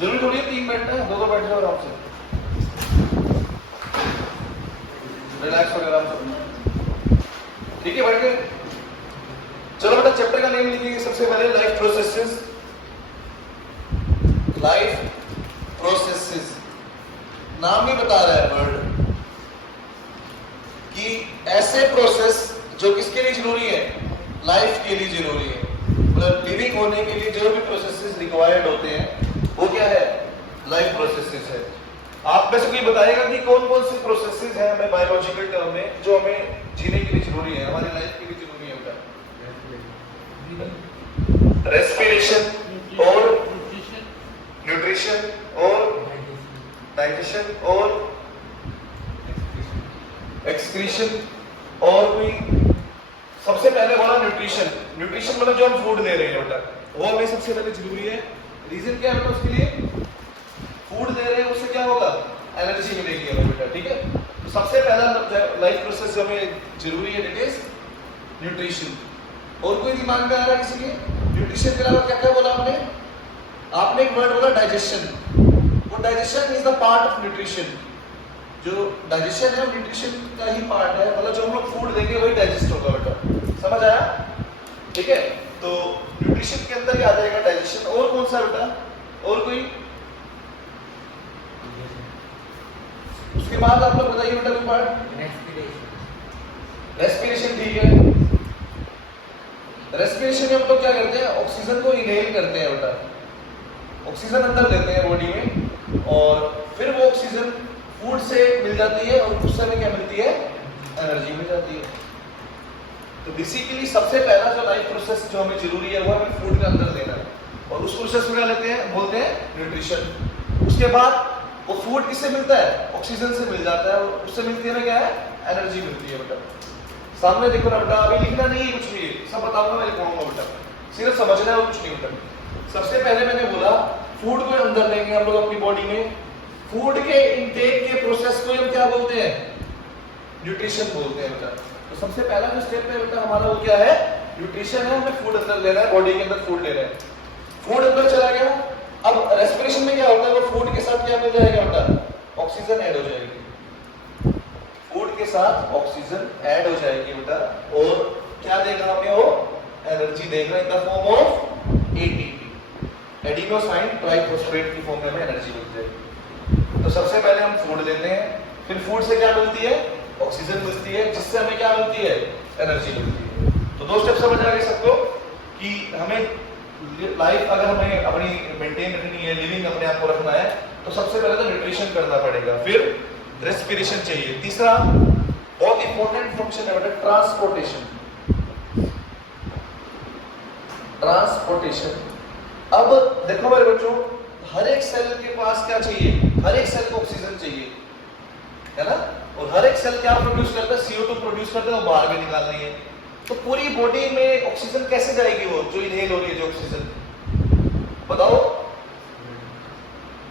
जरूरी थोड़ी है 3 बैठना है, 2 बैठ जाओ आराम से, रिलैक्स हो आराम से, ठीक है बैठ के। चलो बेटा चैप्टर का नेम लिखेंगे सबसे पहले, लाइफ प्रोसेसेस। लाइफ प्रोसेसेस नाम ही बता रहा है वर्ड कि ऐसे प्रोसेस जो किसके लिए जरूरी है, लाइफ के लिए जरूरी है, मतलब लिविंग होने के लिए जो भी प्रोसेसेस रिक्वायर्ड होते हैं वो क्या है, लाइफ प्रोसेसेस है। आप में से कोई बताएगा कि कौन कौन से प्रोसेसेस हैं हमें बायोलॉजिकल टर्म में जो हमें जीने के लिए जरूरी है, हमारी लाइफ के लिए जरूरी है बेटा? रेस्पिरेशन और न्यूट्रिशन और डाइजेशन और एक्सक्रीशन और कोई? सबसे पहले बोला न्यूट्रिशन। न्यूट्रिशन मतलब जो हम फूड ले रहे हैं बेटा वो हमें सबसे पहले जरूरी है। रीजन क्या है बेटा उसके लिए? फूड दे रहे हैं उससे क्या होगा, एनर्जी मिलेगी हमें बेटा, ठीक है। तो सबसे पहला लाइफ प्रोसेस जो हमें जरूरी है इट इज न्यूट्रिशन। और कोई दिमाग में आ रहा है किसी के? न्यूट्रिशन के अलावा क्या क्या बोला आपने? आपने एक वर्ड बोला डाइजेशन। वो digestion is the part of nutrition. जो डाइजेशन है वो न्यूट्रिशन का ही पार्ट है, मतलब जो हम लोग फूड देंगे वही डाइजेस्ट होगा बेटा, समझ आया? ठीक है, तो न्यूट्रिशन के अंदर ही आ जाएगा डाइजेशन। और कौन सा बेटा? और कोई? उसके बाद आप लोग बताइए बेटा कोई पार्ट? रेस्पिरेशन, ठीक है। रेस्पिरेशन में हम लोग क्या करते हैं, ऑक्सीजन को इनहेल करते हैं बेटा, ऑक्सीजन अंदर लेते हैं बॉडी में और फिर वो ऑक्सीजन फूड से मिल जाती है और उससे हमें क्या मिलती है, एनर्जी मिल जाती है। तो बेसिकली सबसे पहला जो लाइफ प्रोसेस जो हमें जरूरी है वो हमें फूड के अंदर लेना है और उस प्रोसेस को क्या लेते हैं, बोलते हैं न्यूट्रिशन। उसके बाद वो फूड किससे मिलता है, ऑक्सीजन से मिल जाता है और उससे मिलती है ना क्या है, एनर्जी मिलती है बेटा। सामने देखो ना बेटा, अभी लिखना नहीं है कुछ भी, सब बताऊंगा मैं लिखूंगा बेटा, सिर्फ समझना है और कुछ नहीं बेटा। सबसे पहले मैंने बोला फूड को अंदर लेंगे हम लोग अपनी बॉडी में, फूड के इनटेक के प्रोसेस को हम क्या बोलते हैं, न्यूट्रिशन बोलते हैं बेटा। तो सबसे पहला जो स्टेप है बेटा हमारा वो क्या है, न्यूट्रिशन है, हमें फूड अंदर लेना है, बॉडी के अंदर फूड लेना है। फूड अंदर चला गया, अब रेस्पिरेशन में क्या होता है, वो फूड के साथ क्या मिल जाएगा बेटा, ऑक्सीजन ऐड हो जाएगी, फूड के साथ ऑक्सीजन ऐड हो जाएगी बेटा और क्या देगा हमें, वो एनर्जी देगा in the form of ATP, adenosine triphosphate की फॉर्म में हमें एनर्जी मिल जाएगी। तो सबसे पहले हम फूड लेते हैं, फिर फूड से क्या मिलती है, ऑक्सीजन मिलती है, जिससे हमें क्या मिलती है, एनर्जी मिलती है। तो दो स्टेप समझ आ गए सबको कि हमें लाइफ अगर हमें अपनी मेंटेन रखनी है, लिविंग अपने आप को रखना है, तो सबसे पहले तो न्यूट्रिशन करना पड़ेगा, फिर रेस्पिरेशन चाहिए, तीसरा बहुत इंपॉर्टेंट फंक्शन है बेटा ट्रांसपोर्टेशन। ट्रांसपोर्टेशन, अब देखो मेरे बच्चों, हर एक सेल के पास क्या चाहिए, हर एक सेल को ऑक्सीजन चाहिए, है ना, और हर एक सेल क्या प्रोड्यूस करता है, CO2 प्रोड्यूस करता है, वो बाहर भी निकाल रही है। तो पूरी बॉडी में ऑक्सीजन कैसे जाएगी, वो जो इनहेल हो रही है जो ऑक्सीजन, बताओ?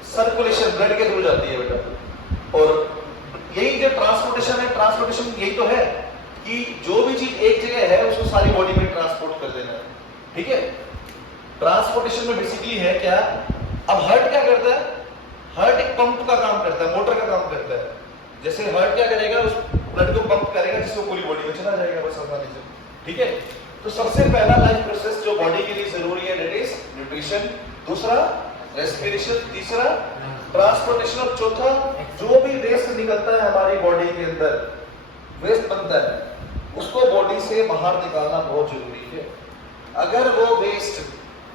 सर्कुलेशन, ब्लड के थ्रू जाती है बेटा। और यही जो ट्रांसपोर्टेशन है, ट्रांसपोर्टेशन यही तो है कि जो भी चीज एक जगह है उसको सारी बॉडी में ट्रांसपोर्ट कर देना है, ठीक है। ट्रांसपोर्टेशन में बेसिकली है क्या, अब हार्ट क्या करता है, हार्ट एक पंप का काम करता है, मोटर का काम करता है। जैसे हार्ट क्या करेगा, उस ब्लड को पंप करेगा जिससे पूरी बॉडी में चला जाएगा बस आसानी से, ठीक है। तो सबसे पहला लाइफ प्रोसेस जो बॉडी के लिए जरूरी है दैट इज न्यूट्रिशन, दूसरा रेस्पिरेशन, तीसरा ट्रांसपोर्टेशन और चौथा जो भी वेस्ट निकलता है हमारी बॉडी के अंदर, वेस्ट बनता है, उसको बॉडी से बाहर निकालना बहुत जरूरी है। अगर वो वेस्ट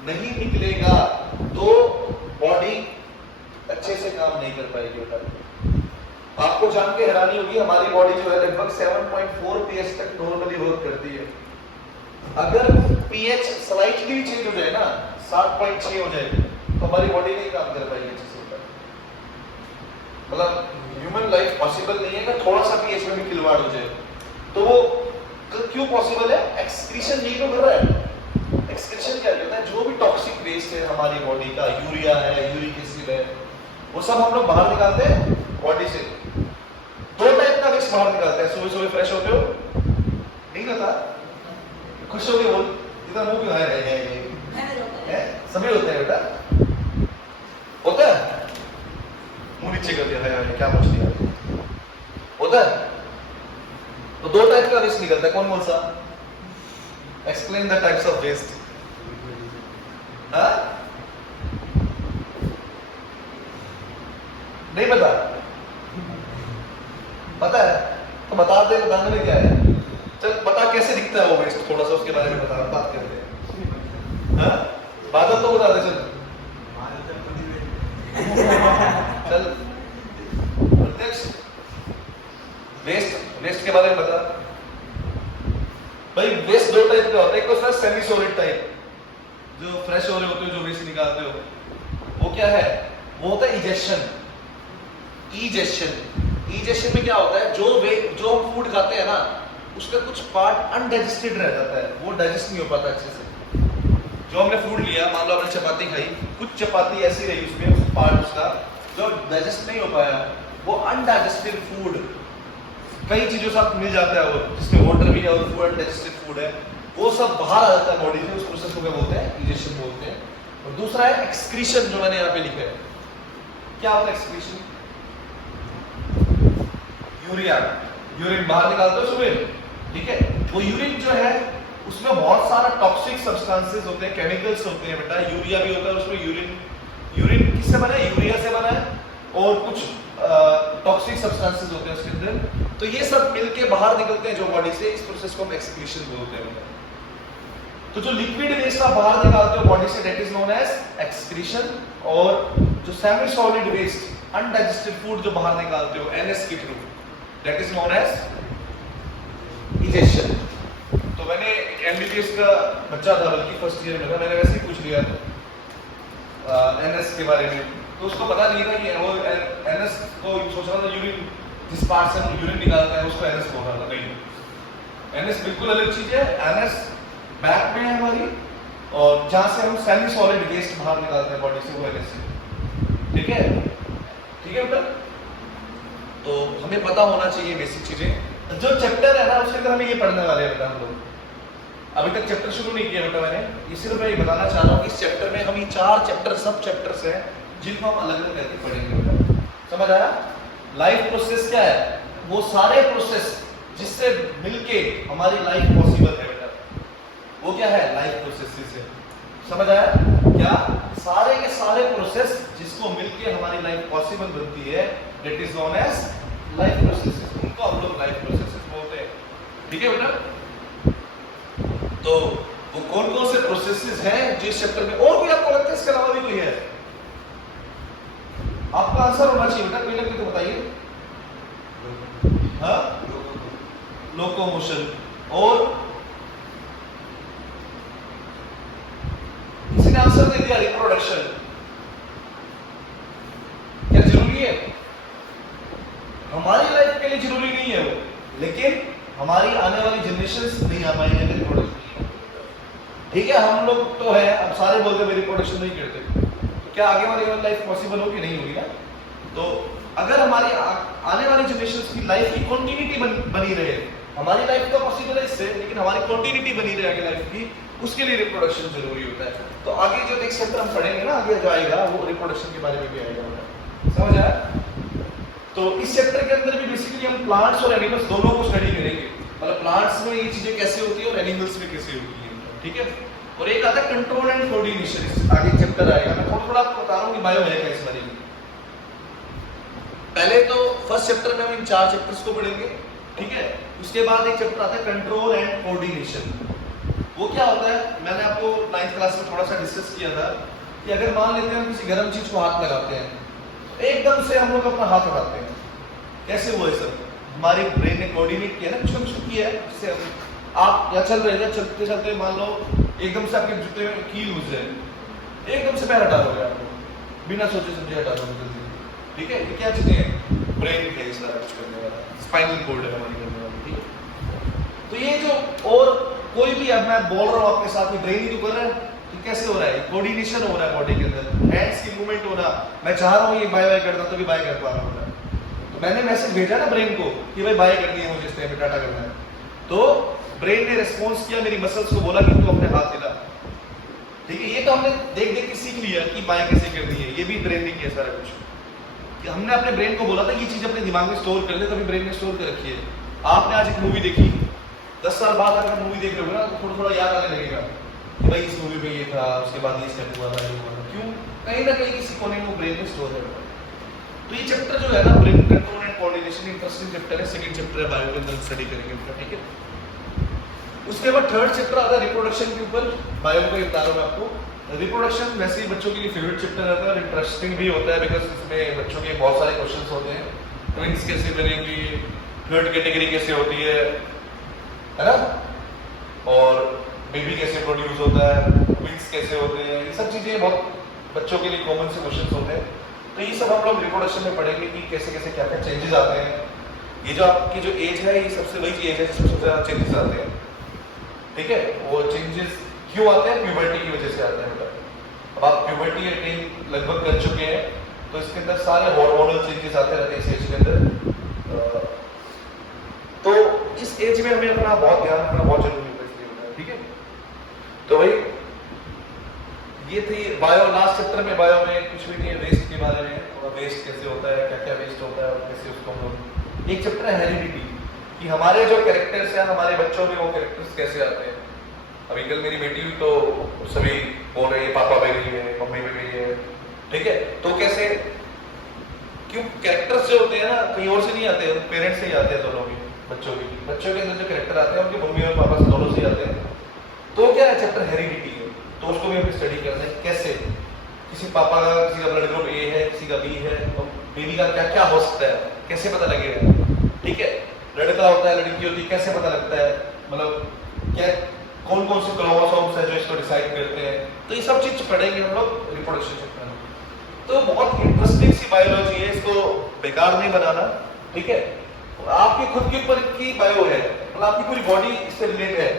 नहीं निकलेगा तो बॉडी अच्छे से काम नहीं कर पाएगी बेटा। आपको जान के हैरानी होगी, हमारी बॉडी जो है लगभग 7.4 pH तक नॉर्मली वर्क करती है। अगर pH स्लाइटली चेंज हो जाए ना, 7.6 हो जाए, तो हमारी बॉडी नहीं काम कर पाएगी अच्छे से। मतलब ह्यूमन लाइफ पॉसिबल नहीं है कि थोड़ा सा pH में भी खिलवाड़ हो जाए। तो वो क्यों पॉसिबल है, एक्सक्रीशन नहीं तो कर रहा है। एक्सक्रीशन क्या कहता है, जो भी टॉक्सिक वेस्ट है हमारी बॉडी का, यूरिया है, यूरिक एसिड है, वो सब हम लोग बाहर निकालते हैं बॉडी से। दो टाइप का वेस्ट बाहर निकालते हैं, सुबह सुबह फ्रेश होते हो, नहीं होता, खुश हो गए बोल, इतना मुंह क्यों है, सभी होते हैं बेटा, होता है। में क्या पूछ लिया होता है। तो दो टाइप का वेस्ट निकलता है, कौन कौन सा? Explain the types of waste. नहीं पता? पता है तो बता दे, बताने में क्या है। चल बता कैसे दिखता है वो वेस्ट, थोड़ा सा उसके बारे में बता, बात करते हैं। हाँ बादल तो बता दे चल। चल प्रत्यक्ष वेस्ट के बारे में बता भाई। वेस्ट दो टाइप का होता है, एक तो सेमी सॉलिड टाइप जो फ्रेश हो रहे होते हो, जो वेस्ट निकालते हो, वो क्या है? वो होता है इजेक्शन। इजेक्शन में क्या होता है, जो हम फूड खाते हैं ना, उसका कुछ पार्ट अनडाइजेस्टेड रह जाता है, वो डाइजेस्ट नहीं हो पाता अच्छे से। जो हमने फूड लिया, मान लो हमने चपाती खाई, कुछ चपाती ऐसी रही उसमें, उस पार्ट उसका जो डाइजेस्ट नहीं हो पाया, वो अनडाइजेस्टेड फूड कई चीजों के साथ मिल जाता है, वो जिसमें वाटर भी है और फूड अनडाइजेस्टेड फूड है, वो सब बाहर आ जाता है बॉडी से। उस प्रोसेस को क्या बोलते हैं? इजेक्शन बोलते हैं। और दूसरा है एक्सक्रीशन, जो मैंने यहाँ पे लिखा है। क्या होता है एक्सक्रीशन? यूरिन बाहर निकालते हो सुबह, ठीक है? वो यूरिन जो है उसमें बहुत सारा टॉक्सिक सब्सटेंसेस होते हैं, केमिकल्स होते हैं बेटा। यूरिया भी होता है उसमें। यूरिन किससे बना है? यूरिया से बना है। और कुछ टॉक्सिक सब्सटेंसेस होते हैं उसके अंदर। तो ये सब मिलके बाहर निकलते हैं जो बॉडी से, इस प्रोसेस को हम एक्सक्रीशन बोलते हैं। तो जो लिक्विड वेस्ट आप बाहर निकालते हो बॉडी से, that is known as excretion. और जो semi solid waste, undigested food जो बाहर निकालते हो एनएस के थ्रू, that is known as egestion. तो मैंने एमबीबीएस का बच्चा था, बल्कि फर्स्ट ईयर में था, मैंने वैसे ही पूछ लिया एनएस के बारे में, तो उसको पता नहीं था कि वो एनएस को सोच रहा था यूरिन, जिस पार्ट से हम यूरिन निकालते हैं उसको एनएस बोल रहा था। नहीं, एनएस बिल्कुल अलग चीज है। एनएस बैक में है हमारी, और जहां से हम सेमी सॉलिड वेस्ट बाहर निकालते हैं बॉडी से, वो एनएस है। ठीक है, ठीक है बेटा? तो हमें पता होना चाहिए बेसिक चीजें। जो चैप्टर है ना, उसके अंदर हमें ये पढ़ने वाले हैं बेटा हम लोग। अभी तक चैप्टर शुरू नहीं किया बेटा मैंने, ये सिर्फ मैं ये बताना चाह रहा हूँ कि इस चैप्टर में हम ये 4 चैप्टर, सब चैप्टर्स हैं जिनको हम अलग अलग करके पढ़ेंगे बेटा। समझ आया? लाइफ प्रोसेस क्या है? वो सारे प्रोसेस जिससे मिलके हमारी लाइफ पॉसिबल है बेटा, वो क्या है? लाइफ प्रोसेस से। समझ आया? क्या सारे के सारे प्रोसेस जिसको मिलके हमारी लाइफ पॉसिबल बनती है, that is known as life processes. उनको हम लोग लाइफ प्रोसेसेस बोलते हैं। ठीक है बेटा? तो वो कौन कौन से प्रोसेसेस हैं जिस चैप्टर में, और कोई आपको लगता है इसके अलावा भी कोई है? आपका आंसर होना चाहिए बेटा, कोई ना कोई तो बताइए। हाँ, लोकोमोशन। और किसी ने आंसर दे दिया रिप्रोडक्शन। क्या जरूरी है? हमारी लाइफ के लिए जरूरी नहीं है वो, लेकिन हमारी आने वाली जनरेशंस नहीं आ पाएंगे अगर रिप्रोडक्शन। ठीक है, हम लोग तो है, अब सारे बोलते हैं रिप्रोडक्शन नहीं करते, तो क्या आगे वाली लाइफ पॉसिबल होगी? नहीं होगी ना। तो अगर हमारी आने वाली जनरेशन की लाइफ की कंटिन्यूटी बनी रहे, हमारी लाइफ तो पॉसिबल है इससे, लेकिन हमारी कंटिन्यूटी बनी रहे आगे लाइफ की, उसके लिए रिप्रोडक्शन जरूरी होता है। तो आगे जो नेक्स्ट चैप्टर हम पढ़ेंगे ना, आगे जो आएगा वो रिप्रोडक्शन के बारे में भी आएगा। समझ आया? तो इस चैप्टर के अंदर भी बेसिकली हम प्लांट्स और एनिमल्स दोनों को स्टडी करेंगे, मतलब प्लांट्स में ये चीजें कैसे होती है और एनिमल्स में कैसे होती है। ठीक है? और एक आता है कंट्रोल एंड कोऑर्डिनेशन, आगे चैप्टर आएगा। मैं थोड़ा आपको बता रहा हूं कि बायो है क्या इस बारे में। पहले तो फर्स्ट चैप्टर में हम इन 4 चैप्टर्स को पढ़ेंगे, ठीक है? उसके बाद एक चैप्टर आता है कंट्रोल एंड कोऑर्डिनेशन। वो क्या होता है, मैंने आपको 9th क्लास में थोड़ा सा डिस्कस किया था कि अगर मान लेते हैं हम किसी गर्म चीज को हाथ लगाते हैं, तो एकदम से हम लोग अपना हाथ उठाते हैं। कैसे हुआ ये सब? हमारी ब्रेन ने कोऑर्डिनेट किया ना, कुछ ना कुछ किया है, जिससे आप या चल रहे हैं, चलते चलते मान लो एकदम से आपके जूते में कील घुस जाए, एकदम से पैर हटा दोगे आपको, बिना सोचे समझे हटा दोगे जल्दी। ठीक है? ये क्या चीजें हैं? ब्रेन है इस सारा कुछ करने वाला, स्पाइनल कॉर्ड है हमारी करने वाली। ठीक है? तो ये जो, और कोई भी, अब मैं बोल रहा हूँ आपके साथ में, ब्रेन ही तो कर रहा है, तो कैसे हो रहा है? कोऑर्डिनेशन हो रहा है बॉडी के अंदर, हैंड्स की मूवमेंट हो रहा। मैं चाह रहा हूँ ये बाय बाय करना, तो भी बाय कर पा रहा हूँ। तो मैंने मैसेज भेजा ना ब्रेन को कि भाई बाय करनी है मुझे, इस टाइम पे टाटा करना है, तो ब्रेन ने रिस्पॉन्स किया, मेरी मसल्स को बोला कि तू अपने हाथ हिला। ठीक है? ये तो हमने देख देख के सीख लिया कि बाय कैसे करनी है, ये भी ट्रेनिंग है सारा कुछ। कि हमने अपने ब्रेन को बोला था ये चीज अपने दिमाग में स्टोर कर ले, तभी ब्रेन में स्टोर कर रखी है। आपने आज एक मूवी देखी, 10 साल बाद अगर मूवी देख रहे हो ना तो थोड़ा थोड़ा याद आने लगेगा कि भाई इस मूवी में ये था, उसके बाद ये स्टेप हुआ था, ये हुआ था। क्यों? कहीं ना कहीं किसी कोने में वो ब्रेन में स्टोर है। तो ये चैप्टर जो है ना, brain control and coordination, interesting chapter है। सेकंड चैप्टर है बायो के अंदर स्टडी करेंगे उसका, ठीक है। उसके बाद थर्ड चैप्टर आता है रिप्रोडक्शन के ऊपर। बायो को बता रहा हूं मैं आपको, रिप्रोडक्शन वैसे ही बच्चों के लिए फेवरेट चैप्टर रहता है और इंटरेस्टिंग भी होता है, बिकॉज इसमें बच्चों के बहुत सारे क्वेश्चंस होते हैं। ट्विंस कैसे बनेंगी, थर्ड कैटेगरी कैसे होती है ना, और बेबी कैसे प्रोड्यूस होता है, ट्विंस कैसे होते हैं, ये सब चीजें बहुत बच्चों के लिए कॉमन से क्वेश्चंस होते हैं। तो ये सब हम लोग रिप्रोडक्शन में पढ़ेंगे कि कैसे कैसे क्या क्या चेंजेस आते हैं। ये जो आपकी जो एज है, ये सबसे वही एज है जिसमें सबसे ज्यादा चेंजेस आते हैं, ठीक है। वो चेंजेस क्यों आते हैं? प्यूबर्टी की वजह से आते हैं बेटा। अब आप प्यूबर्टी अटेन लगभग कर चुके हैं, तो इसके अंदर सारे हार्मोनल चेंजेस आते रहते हैं इस एज के अंदर। तो इस एज में हमें अपना बहुत ध्यान रखना बहुत जरूरी है, ठीक है। तो भाई ये थी बायो। लास्ट चैप्टर में बायो में कुछ भी नहीं है, वेस्ट के बारे में, और वेस्ट कैसे होता है, क्या क्या वेस्ट होता है और कैसे उसको हम लोग। एक चैप्टर है हेरिडिटी, कि हमारे जो कैरेक्टर्स हैं हमारे बच्चों में, वो कैरेक्टर्स कैसे आते हैं। अभी कल मेरी बेटी हुई तो सभी बोल रहे हैं पापा पे गई है, मम्मी पे गई है, ठीक है। तो कैसे, क्यों? कैरेक्टर्स जो होते हैं ना कहीं और से नहीं आते, पेरेंट्स से ही आते हैं दोनों के। बच्चों के अंदर जो कैरेक्टर आते हैं उनके मम्मी और पापा से दोनों से ही आते हैं। तो क्या है, चैप्टर हेरिडिटी है, तो उसको भी हमें स्टडी करना है। कैसे किसी पापा का, किसी का ब्लड ग्रुप ए है, किसी का बी है, तो बेबी का क्या क्या हो सकता है, कैसे पता लगेगा, ठीक है। लड़का होता है, लड़की होती है, कैसे पता लगता है, मतलब क्या कौन कौन से क्रोमोसोम्स है जो इसको डिसाइड करते हैं। तो ये सब चीज पढ़ेंगे हम लोग रिप्रोडक्शन चैप्टर में। तो बहुत इंटरेस्टिंग सी बायोलॉजी है, इसको बेकार नहीं बनाना, ठीक है। आपकी खुद के ऊपर की बायो है, मतलब आपकी पूरी बॉडी इससे रिलेटेड है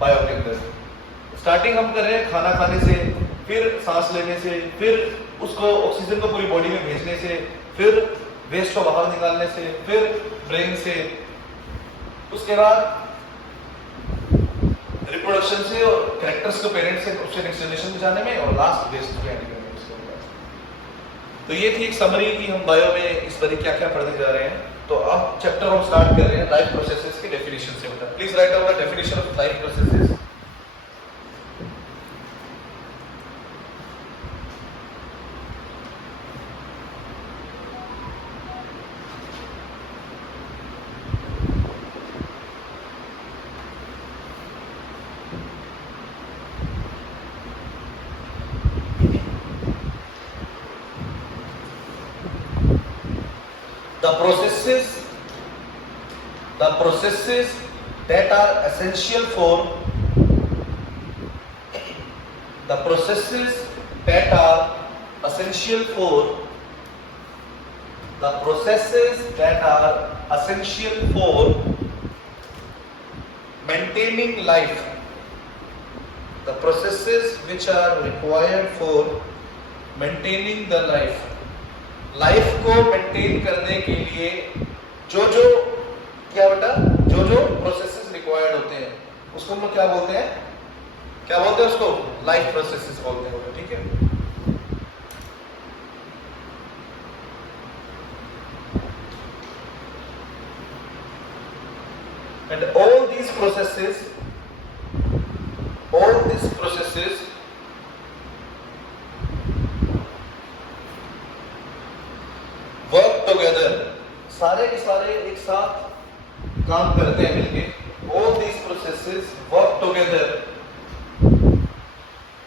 बायो के अंदर। स्टार्टिंग हम कर रहे हैं खाना खाने से, फिर सांस लेने से, फिर उसको ऑक्सीजन को पूरी बॉडी में भेजने से, फिर वेस्ट को बाहर निकालने से, फिर ब्रेन से, उसके बाद रिप्रोडक्शन से और कैरेक्टर्स को पेरेंट्स से उससे नेक्स्ट जनरेशन में जाने में, और लास्ट वेस्ट को एंड करने में। तो ये थी एक समरी कि हम बायो में इस बार क्या क्या पढ़ने जा रहे हैं। तो अब चैप्टर हम स्टार्ट कर रहे हैं लाइफ प्रोसेसेस की डेफिनेशन से। बता, please write down the definition of life processes. The processes that are essential for the processes that are essential for the processes that are essential for maintaining life, the processes which are required for maintaining the life, life को maintain करने के लिए जो जो क्या बेटा, जो जो प्रोसेसेस रिक्वायर्ड होते हैं उसको हम लोग क्या बोलते हैं, क्या बोलते हैं उसको? लाइफ प्रोसेसेस बोलते हैं, ठीक है। And all these processes work together, सारे के सारे एक साथ काम करते हैं मिलके। all these processes work together,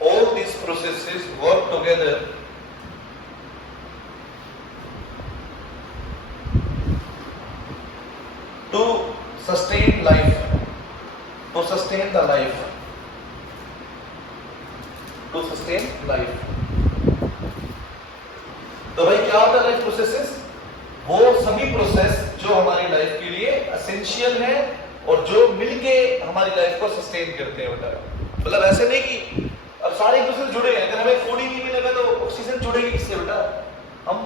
all these processes work together to sustain life, to sustain the life, to sustain life। तो भाई क्या होता है लाइफ प्रोसेसेस? वो सभी प्रोसेस जो हमारी लाइफ के लिए एसेंशियल है और जो मिलके हमारी लाइफ को सस्टेन करते हैं बेटा। मतलब ऐसे नहीं कि अब सारे एक दूसरे से जुड़े हैं, अगर हमें फूड ही नहीं मिलेगा तो ऑक्सीजन जुड़ेगी किससे बेटा? हम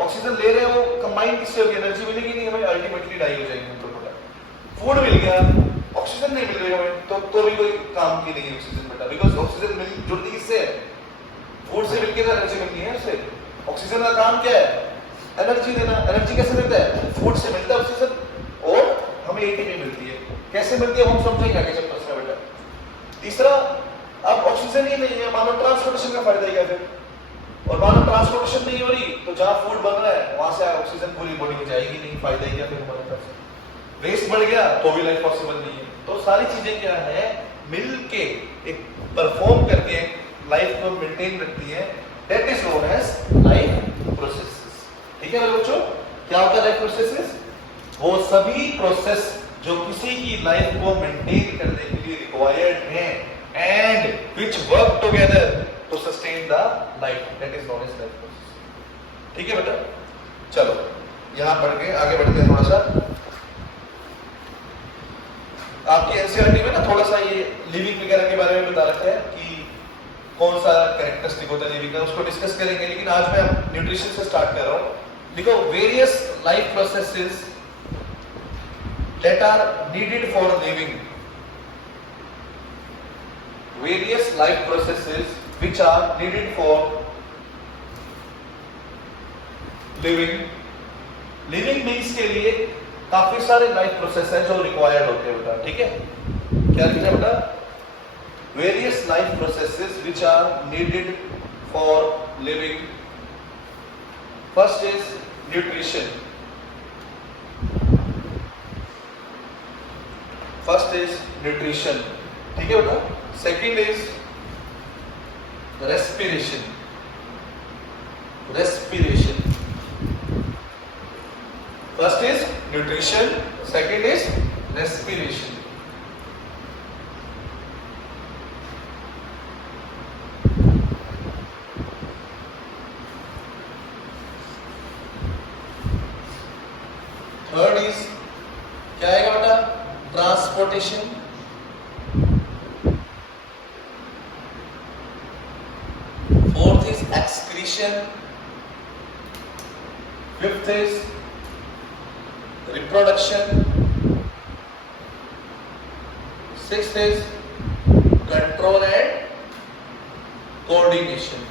ऑक्सीजन ले रहे हैं, वो कंबाइन किससे होगी? एनर्जी मिलेगी नहीं हमें, अल्टीमेटली डाई हो जाएंगे तो बेटा। फूड मिल गया, ऑक्सीजन नहीं मिल रही हमें तो भी कोई काम की नहीं है ऑक्सीजन बेटा, बिकॉज ऑक्सीजन मिल जुड़ती किससे है? फूड से मिलकर एनर्जी मिलती है उससे। ऑक्सीजन का काम क्या है? एनर्जी देना, एनर्जी कैसे मिलता है? फूड से मिलता है ऑक्सीजन और हमें एटीपी मिलती है। कैसे मिलती है हम समझेंगे आगे चैप्टर्स में बेटा। तीसरा, अब ऑक्सीजन ही नहीं है, मानो ट्रांसपोर्टेशन का फायदा क्या फिर? और मानो ट्रांसपोर्टेशन नहीं हो रही तो जहां फूड बन रहा है वहां से ऑक्सीजन पूरी बॉडी में जाएगी नहीं, फायदा ही क्या फिर हमारे पास? वेस्ट बढ़ गया तो भी लाइफ पॉसिबल नहीं है। तो सारी चीजें क्या है, मिल के एक परफॉर्म करके लाइफ को मेंटेन रखती है। That is known as life processes. ठीक है मेरे बच्चों, क्या होता है लाइफ प्रोसेसेस? वो सभी प्रोसेस जो किसी की लाइफ को मेंटेन करने के लिए रिक्वायर्ड हैं and which work together to sustain the life, that is known as life process. ठीक है बेटा, चलो यहां बढ़ के आगे बढ़ते हैं थोड़ा सा। आपकी एनसीईआरटी में ना थोड़ा सा ये लिविंग वगैरह के बारे में बता रखा है कि कौन सा कैरेक्टरिस्टिक होता है लिविंग का, उसको डिस्कस करेंगे। लेकिन आज मैं न्यूट्रिशन से स्टार्ट कर रहा हूं। देखो, various life processes that are needed for living, various life processes which are needed for living. living means के लिए काफी सारे लाइफ प्रोसेस हैं जो रिक्वायर्ड होते हैं बेटा। ठीक है, क्या लिखना है बेटा? various life processes which are needed for living. First is nutrition. First is nutrition, ठीक है बेटा। Second is respiration, respiration. First is nutrition, second is respiration. Third is क्या आएगा बेटा? Transportation. Fourth is excretion. Fifth is reproduction. Sixth is control and coordination.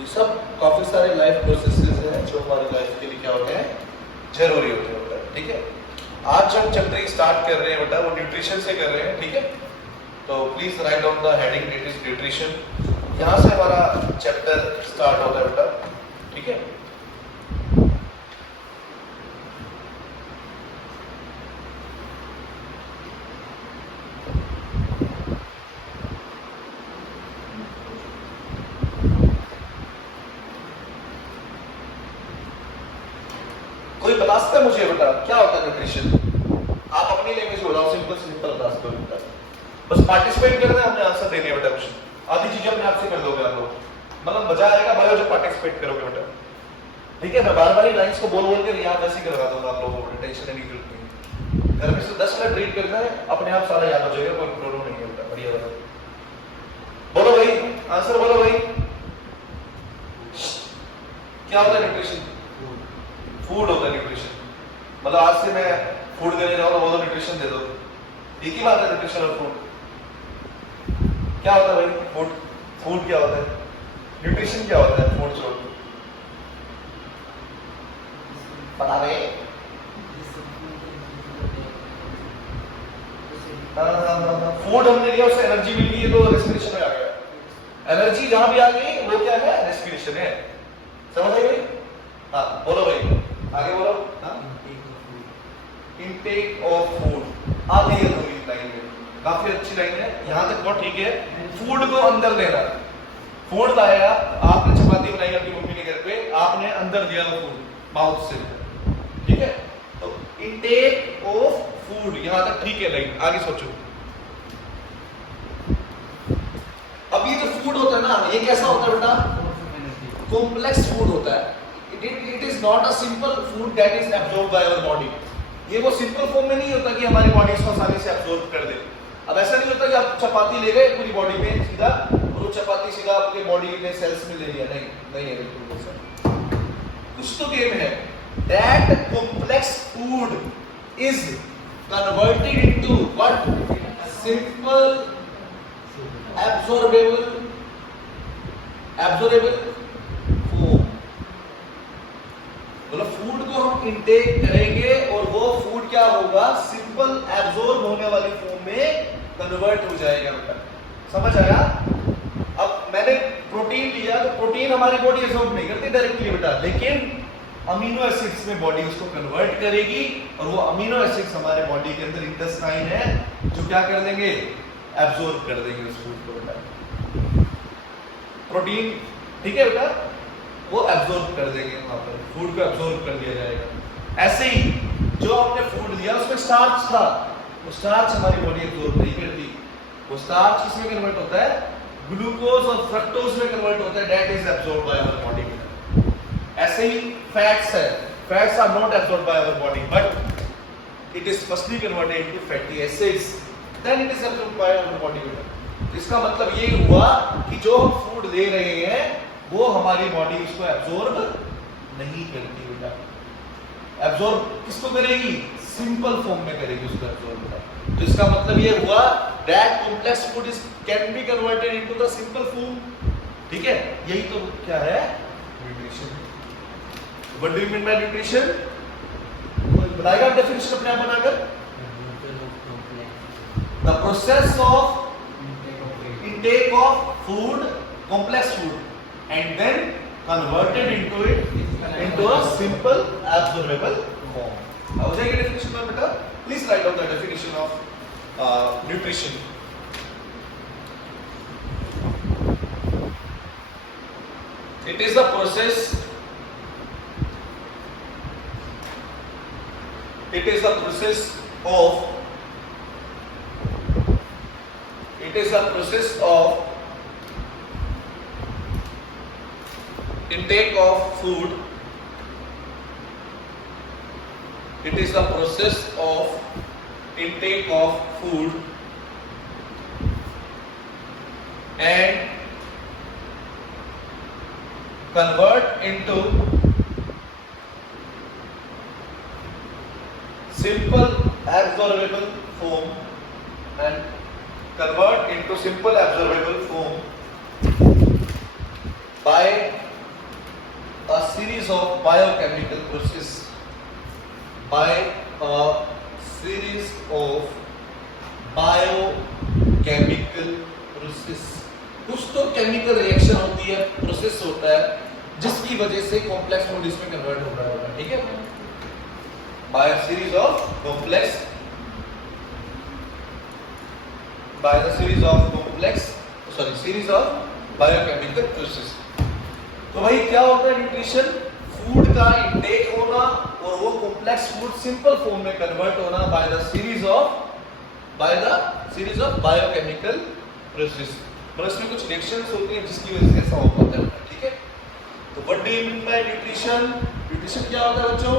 ये सब काफी सारे लाइफ प्रोसेसेस हैं जो हमारी लाइफ के लिए क्या होते हैं, जरूरी होते हैं बेटा। ठीक है, आज जो हम चैप्टर स्टार्ट कर रहे हैं बेटा वो न्यूट्रिशन से कर रहे हैं। ठीक है, तो please write down the heading, it is nutrition. यहां से हमारा चैप्टर स्टार्ट होता है बेटा। ठीक है, कोई बता सकता है मुझे बेटा क्या होता है न्यूट्रिशन? आप अपनी लैंग्वेज बोलो, सिंपल सिंपल बता सकते हो बेटा। बस पार्टिसिपेट करना है, हमने आंसर देने हैं बेटा क्वेश्चन। आधी चीजें अपने आप से कर लोगे आप लोग, मतलब मजा आएगा भाई जब पार्टिसिपेट करोगे बेटा। ठीक है, मैं बार-बार लाइंस को बोल के याद ऐसे करवा दूंगा आप लोगों को, टेंशन नहीं करनी। घर में से 10 मिनट रीड करना है, अपने आप सारा याद हो जाएगा, कोई प्रॉब्लम नहीं है बेटा। बढ़िया वाला बोलो भाई, आंसर बोलो भाई। क्या होता है न्यूट्रिशन? फूड होता है न्यूट्रिशन। मतलब आज से मैं फूड देने जाऊं तो बोलो न्यूट्रिशन दे दो, एक ही बात है न्यूट्रिशन और फूड। क्या होता है भाई फूड? फूड क्या होता है? न्यूट्रिशन क्या होता है? फूड छोड़ पता नहीं। फूड हमने लिया, उससे एनर्जी मिल गई तो रेस्पिरेशन में आ गया। एनर्जी जहां भी आ गई वो क्या है? रेस्पिरेशन है। समझ आई भाई? हाँ बोलो भाई, आगे बोलो। इनटेक ऑफ फूड आधी अधूरी लाइन है, काफी अच्छी लाइन है, यहां तक बहुत ठीक है। फूड को अंदर देना, फूड लाया आपने, चपाती बनाई अपनी मम्मी के घर पे, आपने अंदर दिया वो फूड माउथ से। ठीक है, तो इनटेक ऑफ फूड यहां तक ठीक है लाइन। आगे सोचो, अब ये जो फूड होता है ना, ये कैसा होता है बेटा? कॉम्प्लेक्स फूड होता है। It is not a simple food that is absorbed by our body. ये वो सिंपल फॉर्म में नहीं होता कि हमारी बॉडी इसको आसानी से अब्सॉर्ब कर दे। अब ऐसा नहीं होता कि आप चपाती ले गए पूरी बॉडी में सीधा, और वो चपाती सीधा आपके बॉडी के सेल्स में ले लिया, नहीं नहीं है बिल्कुल ऐसा। कुछ तो गेम है। That complex food is converted into what? Simple absorbable form. Intake करेंगे और वो फूड क्या होगा, सिंपल एब्जॉर्ब होने वाली फॉर्म में कन्वर्ट हो जाएगा बेटा। समझ आया? अब मैंने प्रोटीन लिया तो प्रोटीन हमारी बॉडी एब्जॉर्ब नहीं करती डायरेक्टली बेटा, लेकिन अमीनो एसिड्स में बॉडी उसको कन्वर्ट करेगी और वो अमीनो एसिड्स हमारे बॉडी के अंदर इंटेस्टाइन है जो क्या कर देंगे, एब्जॉर्ब कर देंगे उस फूड को बेटा। प्रोटीन ठीक है बेटा, वो एब्जॉर्ब कर देंगे, वहां पर फूड को एब्जॉर्ब कर दिया जाएगा। ऐसे ही जो हमने फूड लिया उसमें स्टार्च था, वो स्टार्च हमारी बॉडी एब्जॉर्ब नहीं करती, वो स्टार्च किसमें कन्वर्ट होता है, ग्लूकोज और फ्रक्टोज में कन्वर्ट होता है, that is absorb by our body. ऐसे ही फैट्स है, fats are not absorb by our body but it is firstly converted into fatty acids, then it is absorb by our body. इसका मतलब ये हुआ कि जो हम फूड ले रहे हैं वो हमारी बॉडी उसको एब्जॉर्ब नहीं करती बेटा। एब्जॉर्ब किसको करेगी, सिंपल फॉर्म में करेगी उसको एब्जॉर्ब बेटा। तो इसका मतलब ये हुआ that complex food is can be converted into the simple form. ठीक है, यही तो क्या है, nutrition. What do you mean by nutrition? बताएगा डेफिनेशन अपने आप बनाकर। The process of intake of food, complex food and then converted into a simple absorbable form. हो जाएगी definition में बेटा? Please write down the definition of nutrition. It is the process. It is the process of. It is the process of intake of food. It is the process of intake of food and convert into simple absorbable form and convert into simple absorbable form by a series of biochemical process, by a series of biochemical process। कुछ तो chemical reaction होती है, process होता है जिसकी वजह से complex food इसमें कन्वर्ट हो रहा होगा। ठीक है, by a series of complex by the series of biochemical process। तो भाई क्या होता है न्यूट्रिशन, फूड का इंटेक होना और वो कॉम्प्लेक्स फूड सिंपल फॉर्म में कन्वर्ट होना by the series of biochemical process. मतलब इसमें कुछ रिएक्शंस होती हैं जिसकी वजह से ऐसा हो पाता है। ठीक है, तो what do you mean by nutrition? Nutrition क्या होता है बच्चों,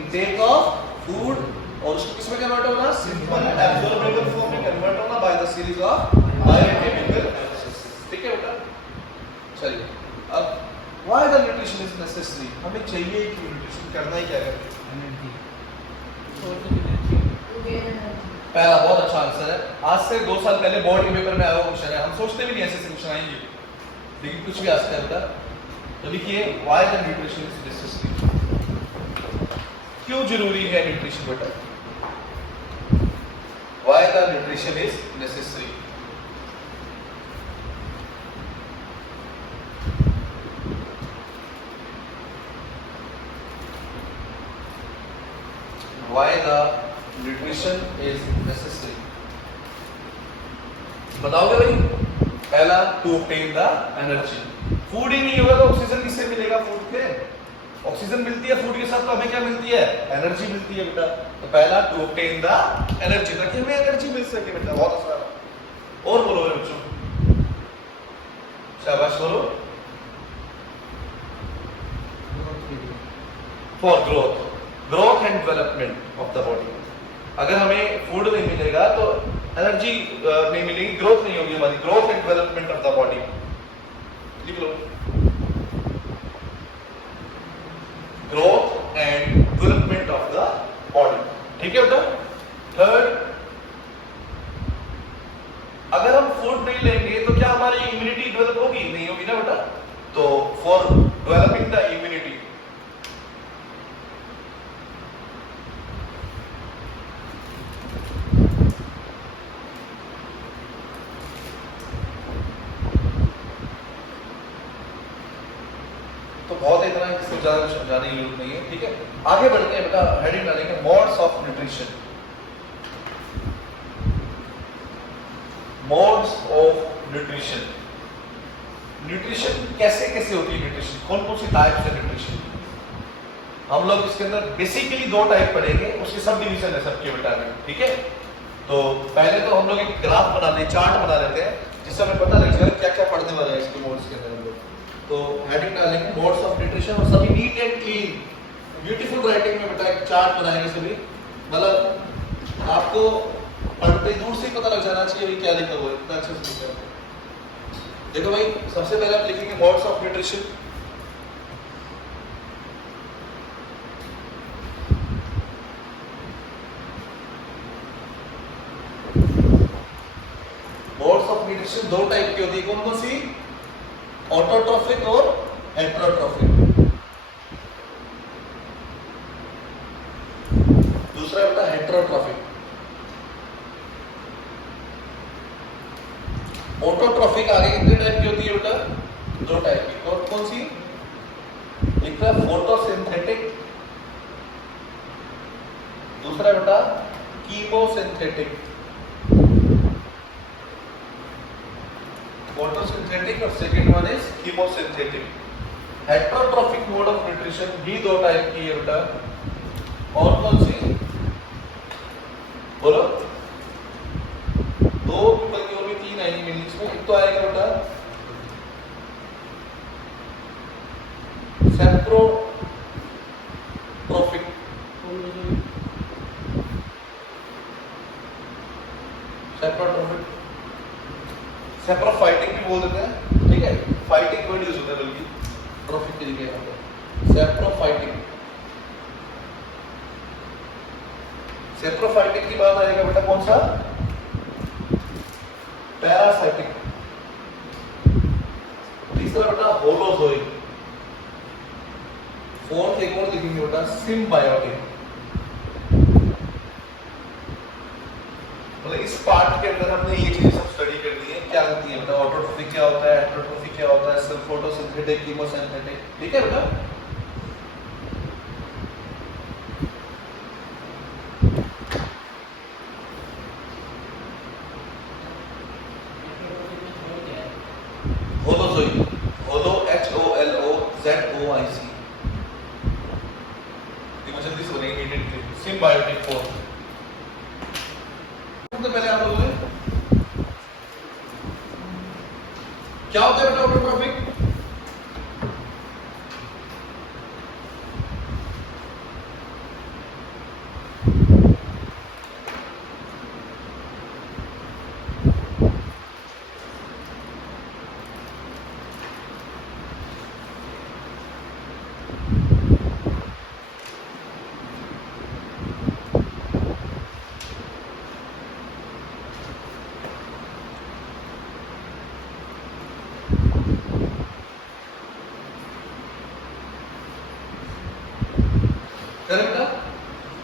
इंटेक ऑफ फूड और उसको किसमें कन्वर्ट होना, सिंपल एब्जॉर्बेबल फॉर्म में कन्वर्ट होना by the series of biochemical process. ठीक है बेटा, चलिए अब why the nutrition is necessary, हमें चाहिए कि न्यूट्रिशन करना ही क्या है, पहला बहुत अच्छा आंसर है। आज से 2 साल पहले बोर्ड के पेपर में आया हुआ क्वेश्चन है, हम सोचते भी नहीं ऐसे क्वेश्चन आएंगे, लेकिन कुछ भी आ सकता है बेटा। तो लिखिए why the nutrition is necessary, क्यों जरूरी है न्यूट्रिशन बेटा, why the nutrition is necessary. Why the nutrition is necessary? बताओगे भाई? पहला, to obtain the energy। Food ही नहीं होगा तो ऑक्सीजन किससे मिलेगा, फूड पे ऑक्सीजन मिलती है, फूड के साथ तो हमें क्या मिलती है, एनर्जी मिलती है बेटा। तो पहला to obtain the energy, ताकि हमें एनर्जी मिल सके बेटा। बहुत आसान, और बोलो बच्चों, शाबाश बोलो। For growth and development of the body। अगर हमें फूड नहीं मिलेगा तो एनर्जी नहीं मिलेगी, ग्रोथ नहीं होगी हमारी, growth and development of the body. लिख लो, growth and development of the body. ठीक है बेटा। थर्ड, अगर हम फूड नहीं लेंगे तो क्या हमारी इम्यूनिटी डेवलप होगी, नहीं होगी ना बेटा। तो फॉर डेवलपिंग द इम्यूनिटी तो बहुत इतना है, इससे ज्यादा कुछ समझाने की जरूरत नहीं है, ठीक है। आगे बढ़ते हैं बेटा, हेडिंग डालेंगे modes of nutrition. Modes of nutrition, nutrition कैसे कैसे होती है, न्यूट्रिशन कौन कौन सी टाइप्स है न्यूट्रिशन। हम लोग इसके अंदर बेसिकली 2 टाइप पढ़ेंगे, उसके सब डिवीजन है सबके बेटा में, ठीक है। तो पहले तो हम लोग एक ग्राफ बना ले, चार्ट बना लेते हैं, जिससे हमें पता लग जाएगा क्या क्या पढ़ने वाला है इसके मोड्स के अंदर हम लोग। तो हेडिंग डालेंगे मोड्स ऑफ न्यूट्रिशन, और सभी neat and clean beautiful writing में बेटा एक चार्ट बनाएंगे सभी, मतलब आपको पढ़ते दूर से ही पता लग जाना चाहिए भाई क्या लिखा हुआ है, इतना अच्छे से लिखा है। देखो भाई, सबसे पहले आप लिखेंगे modes of nutrition. Modes of nutrition 2 type की होती है, कौन कौन सी, ऑटोट्रॉफिक और हेटेरोट्रॉफिक। दूसरा बेटा हेटेरोट्रॉफिक। ऑटोट्रॉफिक आगे कितने टाइप की होती है बेटा, 2 टाइप की, कौन कौन सी, एक तो फोटोसिंथेटिक, दूसरा बेटा कीमोसिंथेटिक। फोटोसिंथेटिक और second one is chemosynthetic. Heterotrophic mode of nutrition भी 2 टाइप की है बेटा, और कौन सी, बोलो, 2 बल्कि और भी 3 आएंगी मिनट्स में। एक तो आएगा बेटा सेप्रोट्रॉफिक, सेप्रोट्रॉफिक, सेप्रोफाइटिक भी बोल देते हैं, ठीक है, फाइटिंग वर्ड यूज होता है बल्कि ट्रॉफिक के लिए यहाँ पे सेप्रोफाइटिक। सेप्रोफाइटिक की बात आएगा बेटा कौन सा, पैरासाइटिक। तीसरा बेटा होलोजोइक। फोर्थ एक और लिखेंगे बेटा सिम्बायोटिक। मतलब इस पार्ट के अंदर हमने ये चीजें सब स्टडी करनी है, क्या होती है बेटा, ऑटोट्रॉफिक क्या होता है, हेटेरोट्रॉफिक क्या होता है, फोटोसिंथेटिक, कीमोसिंथेटिक, ठीक है बेटा। होलोजोइक, होलो HOLOZOIC, ये जल्दी से बनेगी इमीडिएटली। Symbiotic fourth. तो पहले आप लोगों ने क्या होता है बेटा ऑटोट्रॉफिक,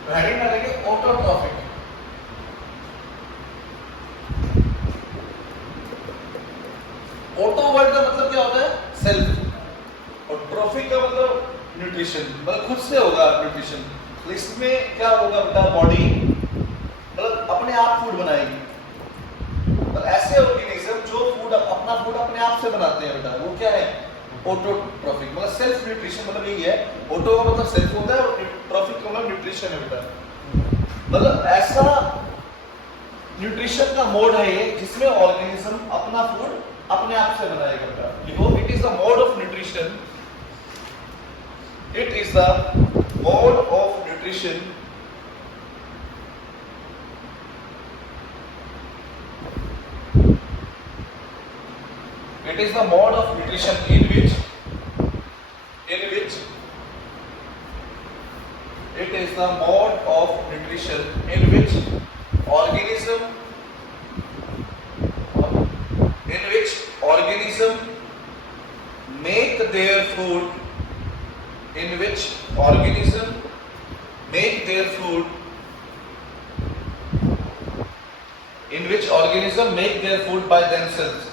हेडिंग डालेंगे ऑटोट्रॉफिक। ऑटो वर्ड का मतलब क्या होता है, सेल्फ, और ट्रॉफिक का मतलब न्यूट्रिशन, मतलब खुद से होगा न्यूट्रिशन। तो इसमें क्या होगा बेटा, बॉडी मतलब अपने आप फूड बनाएगी, मतलब ऐसे ऑर्गेनिज्म जो फूड अपना फूड अपने आप से बनाते हैं बेटा, वो क्या है, ऑटोट्रॉफिक। मतलब सेल्फ न्यूट्रिशन, मतलब यही है, ऑटो का मतलब सेल्फ होता है और ट्रॉफिक का मतलब न्यूट्रिशन है बेटा। मतलब ऐसा न्यूट्रिशन का मोड है ये जिसमें ऑर्गेनिज्म अपना फूड अपने आप से बनाएगा बेटा। देखो, it is the mode of nutrition, it is the mode of nutrition it is the mode of nutrition in which it is the mode of nutrition in which organism make their food by themselves।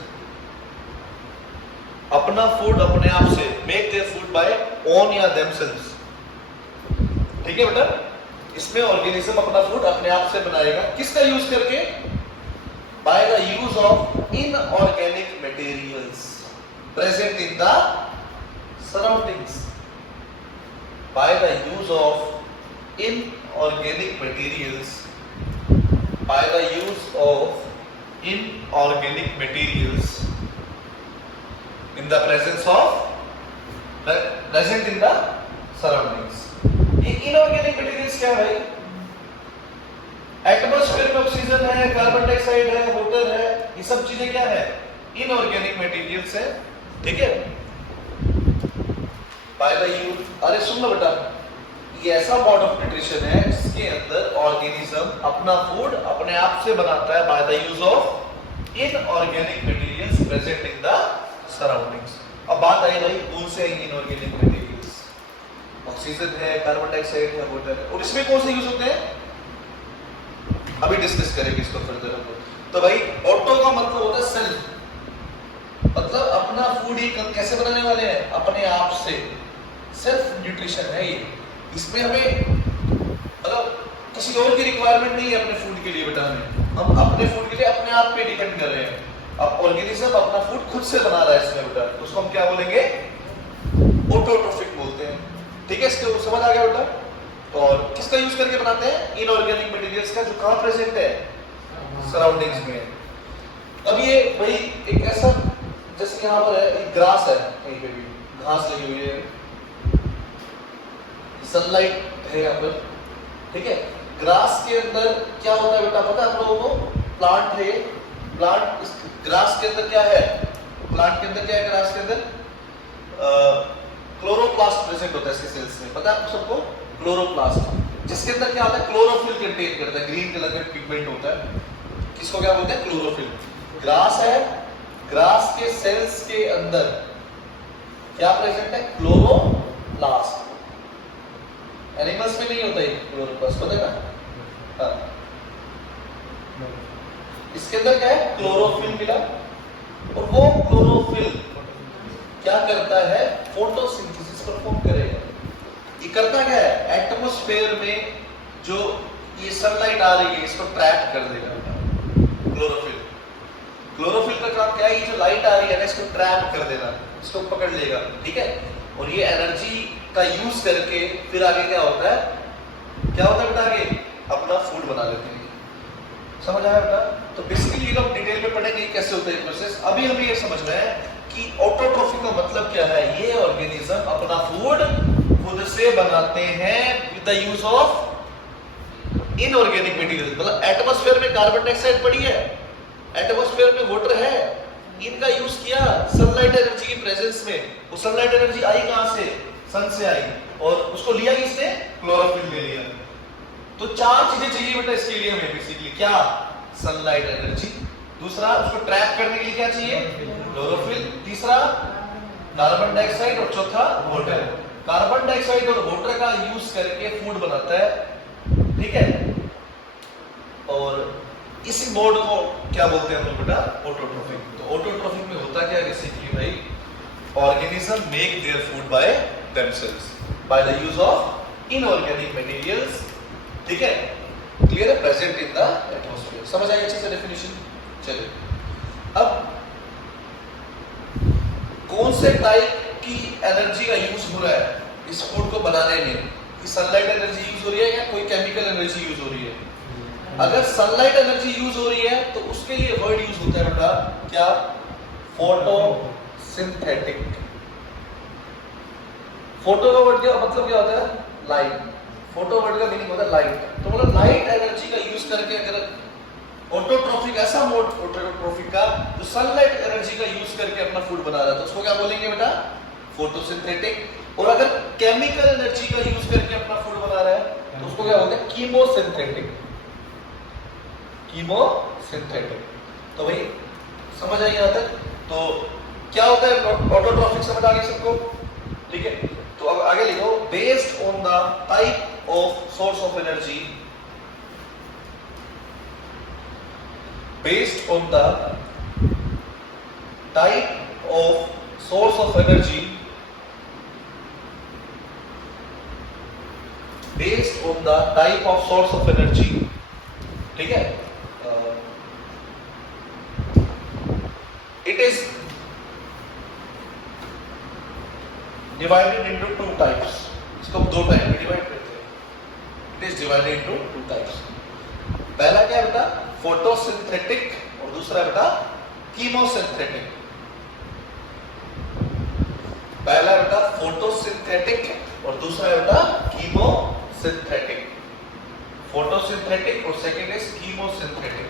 अपना food अपने आप से, make their food by own या themselves. ठीक है बेटा, इसमें organism अपना फूड अपने आप से बनाएगा, किसका यूज करके? By the use of inorganic materials present in the surroundings. By the use of inorganic materials, by the use of inorganic materials in the presence of present in the surroundings। ये inorganic materials क्या है भाई? Atmosphere में oxygen है, carbon dioxide है, water है, ये सब चीजें क्या है? इनऑर्गेनिक मटेरियल्स है। ठीक है, बाय द यूज, अरे सुन लो बेटा, ये ऐसा मोड ऑफ न्यूट्रिशन है जिसके अंदर ऑर्गेनिज्म अपना फूड अपने आप से बनाता है by the use of inorganic materials present in the surroundings. अब बात आई भाई कौन से इनऑर्गेनिक मटेरियल्स? ऑक्सीजन है, कार्बन डाइऑक्साइड है, वाटर है, और इसमें कौन से यूज होते हैं? अभी डिस्कस करेंगे इसको फर्दर हम लोग। तो भाई ऑटो का मतलब होता है सेल्फ, मतलब अपना फूड ही कैसे बनाने वाले हैं? अपने आप से, सेल्फ न्यूट्रिशन है ये। इसमें हमें मतलब किसी और की रिक्वायरमेंट नहीं है अपने फूड के लिए बेटा, हम अपने फूड के लिए अपने आप पे डिपेंड कर रहे हैं। अब ऑर्गेनिज्म अपना फूड खुद से बना रहा है इसमें बेटा, उसको हम क्या बोलेंगे? ऑटोट्रोफिक बोलते हैं। ठीक है, इसको समझ आ गया बेटा? और किसका यूज करके बनाते हैं? इनऑर्गेनिक मटेरियल्स का, जो कहां प्रेजेंट है? सराउंडिंग्स में। अब ये भाई एक ऐसा, जैसे यहां पर है एक ग्रास है, कहीं पे भी घास लगी हुई है, सनलाइट है यहाँ पर। ठीक है, ग्रास के अंदर क्या होता है बेटा पता है आप लोगों को? प्लांट है, प्लांट ग्रास के अंदर क्या है? प्लांट के अंदर क्या है? ग्रास के अंदर क्लोरोप्लास्ट प्रेजेंट होता है इसके सेल्स में, पता है आप सबको? क्लोरोप्लास्ट, जिसके अंदर क्या होता है? क्लोरोफिल कंटेन करता है, ग्रीन कलर का पिगमेंट होता है, किसको क्या बोलते हैं? क्लोरोफिल। ग्रास है, ग्रास के सेल्स के अंदर क्या प्रेजेंट है? क्लोरोप्लास्ट। एनिमल्स में नहीं होता है क्लोरोप्लास्ट, पता है ना? हाँ, इसके अंदर क्या है? क्लोरोफिल मिला, और वो क्लोरोफिल क्या करता है? फोटोसिंथेसिस परफॉर्म करेगा। ये करता क्या है? एटमॉस्फेयर में जो ये सनलाइट आ रही है इसको ट्रैप कर देगा क्लोरोफिल। क्लोरोफिल का काम क्या है? ये जो लाइट आ रही है ना इसको ट्रैप कर देना, इसको पकड़ लेगा। ठीक है, और ये एनर्जी का यूज करके फिर आगे क्या होता है? क्या होता है बेटा? आगे अपना फूड बना लेते हैं। समझ आया बेटा? तो बेसिकली लोग डिटेल में पढ़ेंगे कैसे होता है प्रोसेस। अभी हमें ये समझना है कि ऑटोट्रोफी का मतलब क्या है। ये ऑर्गेनिज्म अपना फूड खुद से बनाते हैं with the use of inorganic material. मतलब एटमॉस्फेयर में कार्बन डाइऑक्साइड पड़ी है, एटमॉस्फेयर में वाटर है, इनका यूज किया सनलाइट एनर्जी की प्रेजेंस में। वो सनलाइट एनर्जी आई कहां से? सन से आई, और उसको लिया किसने? क्लोरोफिल ले लिया। तो चार चीजें चाहिए बेटा इसके लिए हमें बेसिकली। क्या? सनलाइट एनर्जी, दूसरा उसको ट्रैप करने के लिए क्या चाहिए? क्लोरोफिल, तीसरा कार्बन डाइऑक्साइड, और चौथा वाटर। कार्बन डाइऑक्साइड और वाटर का यूज करके फूड बनाता है। ठीक है, और इसी मोड को क्या बोलते हैं हम लोग बेटा? ऑटोट्रोफिक। तो ऑटोट्रोफिक में होता क्या है बेसिकली भाई? Organism make their food by themselves by the use of inorganic materials. ठीक है, क्लियर है? Present in the atmosphere. समझ आई अच्छे से डेफिनेशन? चलिए, अब कौन से टाइप की एनर्जी का यूज हो रहा है इस फूड को बनाने में? कि सनलाइट एनर्जी यूज हो रही है या कोई केमिकल एनर्जी यूज हो रही है? अगर सनलाइट एनर्जी यूज हो रही है तो उसके लिए वर्ड यूज होता है बेटा क्या? फोटोसिंथेटिक। फोटो का वर्ड क्या मतलब क्या होता है? लाइट। फोटो वर्ड का मीनिंग होता है लाइट। तो मतलब लाइट एनर्जी का यूज करके अगर ऑटोट्रोफिक, ऐसा मोड ऑटोट्रोफिक का जो सनलाइट एनर्जी का यूज करके अपना फूड बना रहा है, तो उसको क्या बोलेंगे बेटा? फोटोसिंथेटिक। और अगर केमिकल एनर्जी का यूज करके अपना फूड बना रहा है तो उसको क्या बोलते हैं? कीमोसिंथेटिक। कीमोसिंथेटिक। तो भाई समझ आई यहां तक? तो क्या होता है ऑटोट्रोफिक? समझ आ गई सबको? ठीक है, तो अब आगे लिखो, based on the type of source of energy, based on the type of source of energy based on the type of source of energy, ठीक है, it is divided into two types. इसको हम दो टाइप में divide करते हैं. It is divided into two types. पहला क्या है बेटा, फोटोसिंथेटिक, और दूसरा है बेटा कीमोसिंथेटिक. पहला है बेटा फोटोसिंथेटिक और दूसरा है बेटा कीमोसिंथेटिक. फोटोसिंथेटिक और सेकंड इज कीमोसिंथेटिक.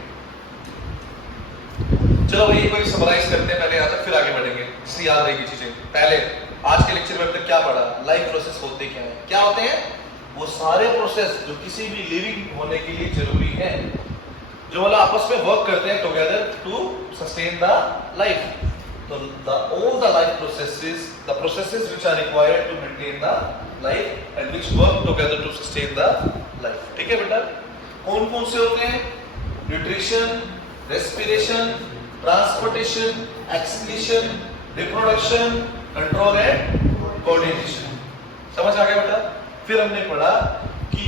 चलो भाई एक बार समराइज करते हैं पहले, यहाँ तक फिर आगे बढ़ेंगे, इससे याद रहेगी चीजें. पहले आज के लेक्चर में अब तक क्या पढ़ा, लाइफ प्रोसेस होते क्या है, क्या होते हैं वो सारे प्रोसेस जो किसी भी लिविंग होने के लिए जरूरी है, जो मतलब आपस में वर्क करते हैं together to sustain the life. तो all the life processes, the processes which are required to maintain the life and which work together to sustain the life. ठीक है बेटा, कौन कौन से होते हैं, nutrition, respiration, transportation, excretion, reproduction, control and coordination. समझ आ गया बेटा. फिर हमने पढ़ा कि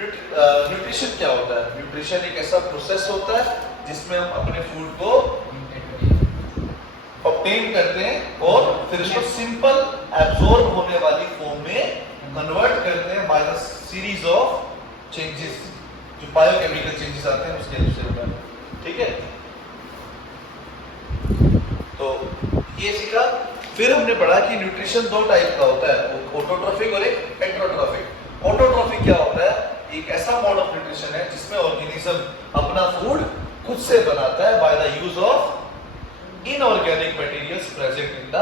न्यूट्रिशन क्या होता है. न्यूट्रिशन एक ऐसा प्रोसेस होता है जिसमें हम अपने फूड को ऑब्टेन करते हैं और फिर उसको सिंपल एब्जॉर्ब होने वाली फॉर्म में कन्वर्ट करते हैं by the series of changes, जो बायोकेमिकल चेंजेस आते हैं उसके हेल्प से होता है. ठीक है, तो ये सीखा. फिर हमने पढ़ा कि न्यूट्रिशन दो टाइप का होता है, ऑटोट्रॉफिक और एक हेटेरोट्रॉफिक. ऑटोट्रॉफिक क्या होता है, एक ऐसा मोड ऑफ न्यूट्रिशन है जिसमें ऑर्गेनिज्म अपना फूड खुद से बनाता है by the use of inorganic materials present in the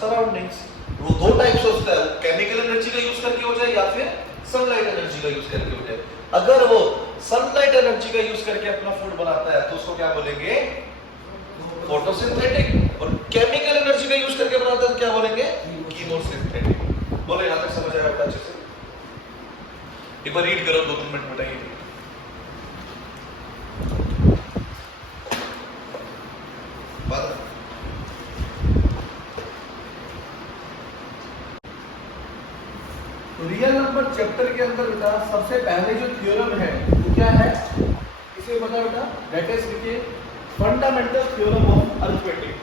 surroundings. वो दो टाइप से होता है, केमिकल एनर्जी का यूज करके हो जाए या फिर सनलाइट एनर्जी का यूज करके हो जाए. अगर वो सनलाइट एनर्जी का यूज करके अपना फूड बनाता है तो उसको क्या बोलेंगे, फोटोसिंथेटिक. और केमिकल एनर्जी का यूज करके बनाता है तो क्या बोलेंगे, कीमोसिंथेटिक. बोलो यहां तक समझ आया बेटा अच्छे से. एक बार रीड करो 2-3 मिनट बताइए. तो रियल नंबर चैप्टर के अंदर बेटा सबसे पहले जो थ्योरम है वो क्या है, इसे बता बेटा. दैट इज लिखिए fundamental theorem of arithmetic.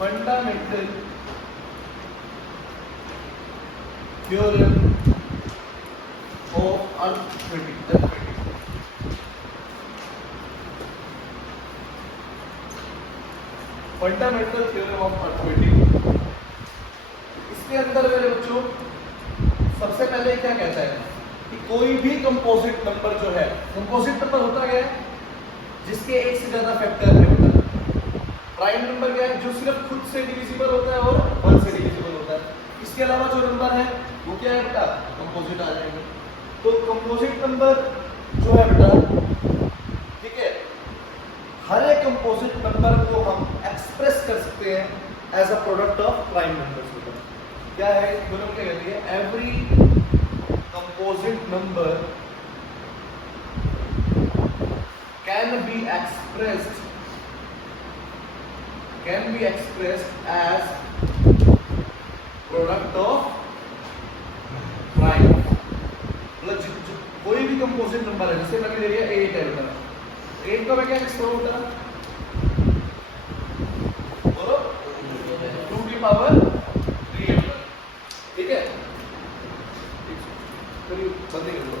Fundamental theorem of arithmetic. Fundamental theorem of arithmetic. इसके अंदर मेरे बच्चों सबसे पहले क्या कहता है कि कोई भी कंपोजिट नंबर जो है, कंपोजिट नंबर होता क्या है, जिसके एक से ज्यादा फैक्टर है बेटा. प्राइम नंबर क्या है, जो सिर्फ खुद से डिविजिबल होता है और 1 से डिविजिबल होता है. इसके अलावा जो नंबर है वो क्या है बेटा, कंपोजिट आ जाएंगे. तो कंपोजिट नंबर जो है बेटा, ठीक है, हर एक कंपोजिट नंबर को हम एक्सप्रेस कर सकते हैं as a product of prime numbers. क्या है दोनों क्या कहती है, every composite number can be expressed as product of prime. मतलब कोई भी कंपोजिट नंबर है, जैसे मैंने ले लिया 8 है बेटा, 8 का मैं क्या एक्सप्रेस होता है, बोलो 2 की पावर 3. ठीक है, बंदी कर दो.